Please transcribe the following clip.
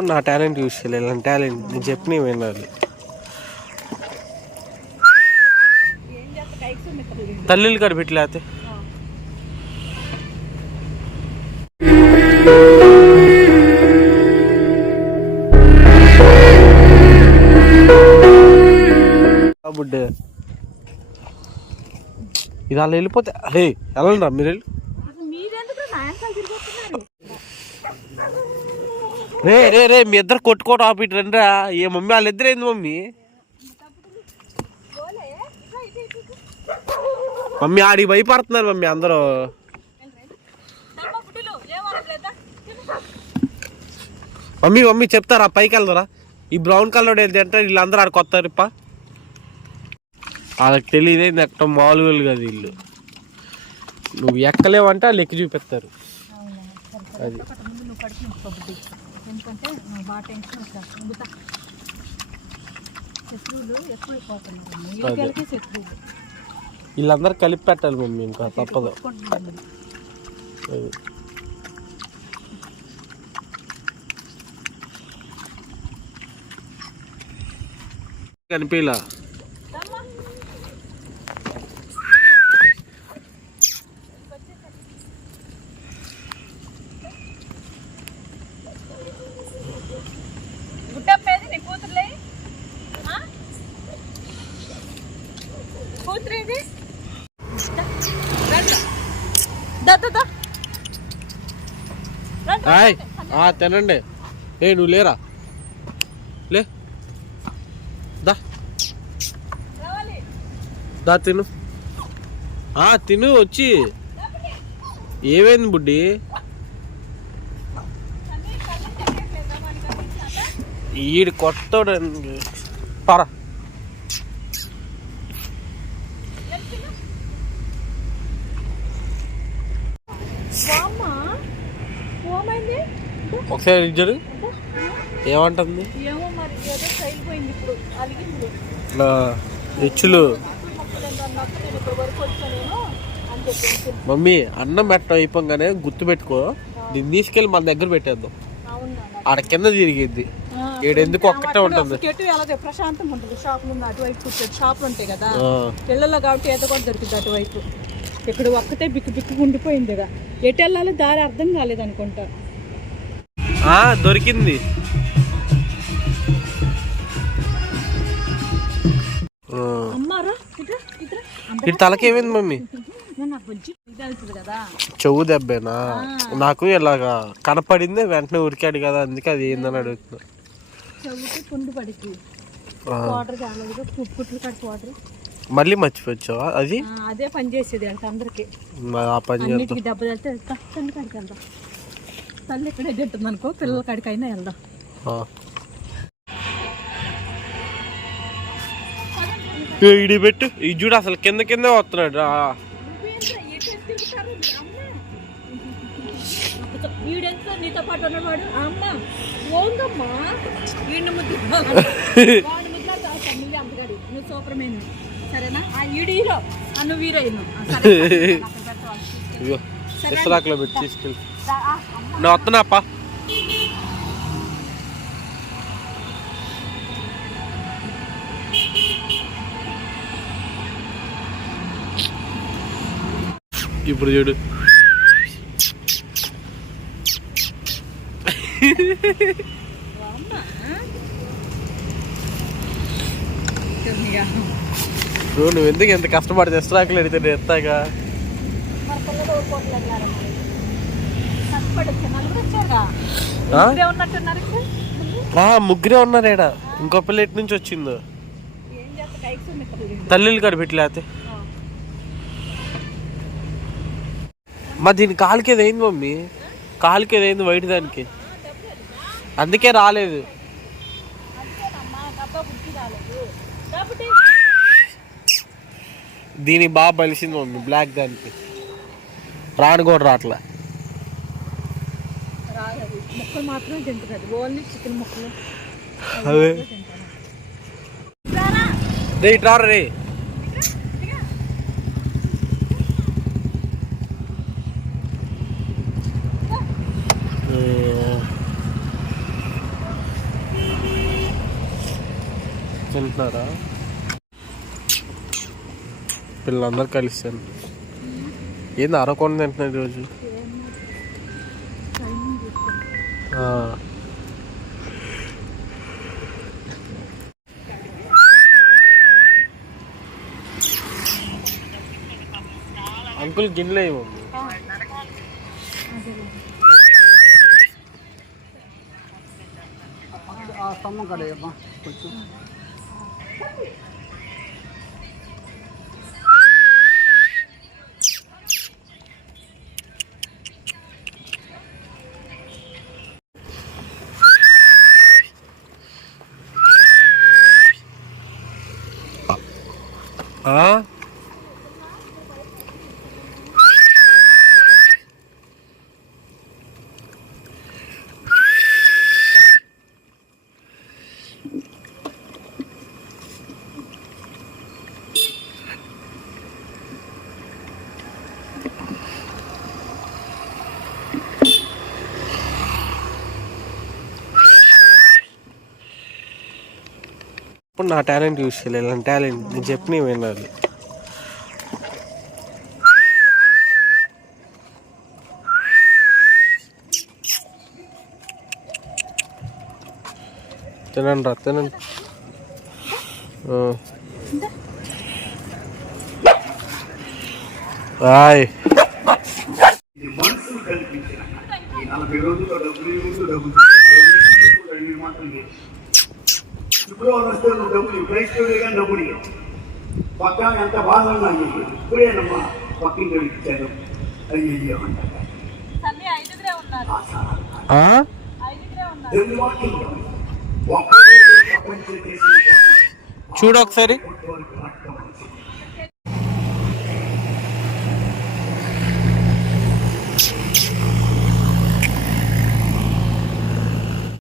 అప్పుడు నా talent use చేయలేదు. ఇలాంటి టాలెంట్ నేను చెప్పిన వినాలి. తల్లిలు కాడ పెట్టలేతే బుడ్డే. ఇది అలా వెళ్ళిపోతే అరే వెళ్ళండి మీరు వెళ్ళి అసలు మీరెందుకు నా వెనకాల తిరిగొస్తున్నారు రే రే రే మీ ఇద్దరు కొట్టుకోవటం ఆపిట్ రండిరా. ఏ మమ్మీ వాళ్ళిద్దరు ఏంది మమ్మీ? మమ్మీ ఆడికి భయపడుతున్నారు మమ్మీ అందరూ. మమ్మీ మమ్మీ చెప్తారా? పైకి వెళ్తారా ఈ బ్రౌన్ కలర్ ఏది అంటే వీళ్ళందరూ ఆడ కొత్త వాళ్ళకి తెలియదే ఎక్కడ మామూలు కదా వీళ్ళు. నువ్వు ఎక్కలేవంటే వాళ్ళు ఎక్కి చూపిస్తారు. అది. ఎందుకంటే బాగా టెన్షన్ వచ్చేస్తా ముందుతా శత్రువులు ఎక్కువైపోతున్నారు. వీళ్ళకి శత్రువులు. వీళ్ళందరూ కలిపి పెట్టాలి మమ్మీ ఇంకా తప్పదు. కనిపించలా రమ్మా. గుడ్డప్పేది నీ కూతురులే ఆ? కూతురేది హాయ్. ఆ, తినండి. ఏ నువ్వు లేరా? లే. దా. దా తిను. ఆ తిను వచ్చి. ఏమైంది బుడ్డి? ఈడు కొత్తోడు పరా వామ్మ, ఏమైంది? ఒకసారి ఇచ్చాడు ఏమంటుంది ఏమో మరి ఏదో శైలి పోయింది ఇప్పుడు అలిగింది ఇట్లా హెచ్చులు మొక్కలు ఎంత అన్నట్టు నేను ఇక్కడ వరకు వచ్చాను అని చెప్పి మమ్మీ అన్నం పెట్ట అయిపోగానే గుర్తు పెట్టుకో. దీన్ని తీసుకెళ్ళి మన దగ్గర పెట్టేద్దాం. ఆడ కింద తిరిగిద్ది. ఈడెందుకు ఒక్కటే ఉంటుంది? చెట్టు ప్రశాంతంగా ఉంటుంది. షాప్ ముందు అటువైపు కూర్చొని షాపులు ఉంటాయి కదా. పిల్లలు కాబట్టి ఏదో కూడా దొరికింది అటువైపు. ఇక్కడ ఒక్కటే బిక్కు బిక్కు ఉండిపోయింది ఇక ఎటు వెళ్ళాలో దారి అర్థం కాలేదు అనుకుంటా. ఆ, దొరికింది. ఇటు తలకేమైంది మమ్మీ? చెవు దెబ్బేనా? నాకు ఇలాగా కనపడింది వెంటనే ఉరికాడు కదా అందుకే అది ఏందని అడుగుతున్నా. మళ్ళీ మర్చిపోవచ్చావా అది? అదే పని చేసేది అందరికి. ఆ పని తల్లి ఇక్కడే తింటుంది అనుకో పిల్లల కాడికైనా వెళ్దాం. ఇడి పెట్టు. ఇది చూడు అసలు కింద కిందే వస్తున్నాడు. వీడెంత నీతో పాటు ఉన్నవాడు? అమ్మ ఓంగమ్మా. వీడిని ముద్దు వాడిని ముద్దులాడు తాగుతాం నువ్వు అంతగాడు. నువ్వు సూపర్మేన్. సరేనా? ఆ ఈడు హీరో నువ్వు హీరోయిన్ ఇస్రాకులో పెట్టి తీసుకెళ్ళి. నేను వస్తున్నాపా ఇప్పుడు చూడు ఇప్పుడు నువ్వు ఎందుకు ఎంత కష్టపడి ఇస్రాకులు అడిగితే నేను ఎత్తాగా ఆ? ఉన్నట్టున్నారు ఇక్కడ ఆ, ముగ్గురే ఉన్నారు ఈడ ఇంకో పిల్ల ఎటు నుంచి వచ్చిందో. తల్లిలు కాడ పెట్టలేతే మా దీని కాలుకి ఏదైంది మమ్మీ? కాలుకి ఏదైంది వైట్ దానికి? అందుకే రాలేదు. దీనికి బాగా బలిసింది మమ్మీ బ్లాక్ దానికి. రాను కూడా రాట్లా రాలేదు ముక్కలు మాత్రమే తింటుంది ఓన్లీ చికెన్ ముక్కలు. అదే. రే ఇట్రా రే తింటున్నారా? పిల్లలందరూ కలిసి ఏంది అరకొండ తింటున్నారు ఈరోజు? అంకుల్ గిన్నెలు వేయి మమ్మీ ఆ స్తంభం కడేయమ్మా కొంచెం ఆ? ఇప్పుడు నా టాలెంట్ యూస్ చేయాలి ఇలాంటి టాలెంట్ నేను చెప్పిన వినాలి. తినండి రా తినండి. ఆ. ఆయ్. కల్పించిన ఈ నలభై రోజుల్లో డబ్బులు ఇవ్వదు డబ్బులు శుక్రవారం వస్తే నువ్వు డబ్బులు క్రైస్తవుడే కానీ డబ్బులు ఇవ్వవు. పక్క ఎంత బాధ ఉన్నా నీకు ఇప్పుడేనమ్మా పక్కింటి ఇచ్చాను అంటారు. తల్లి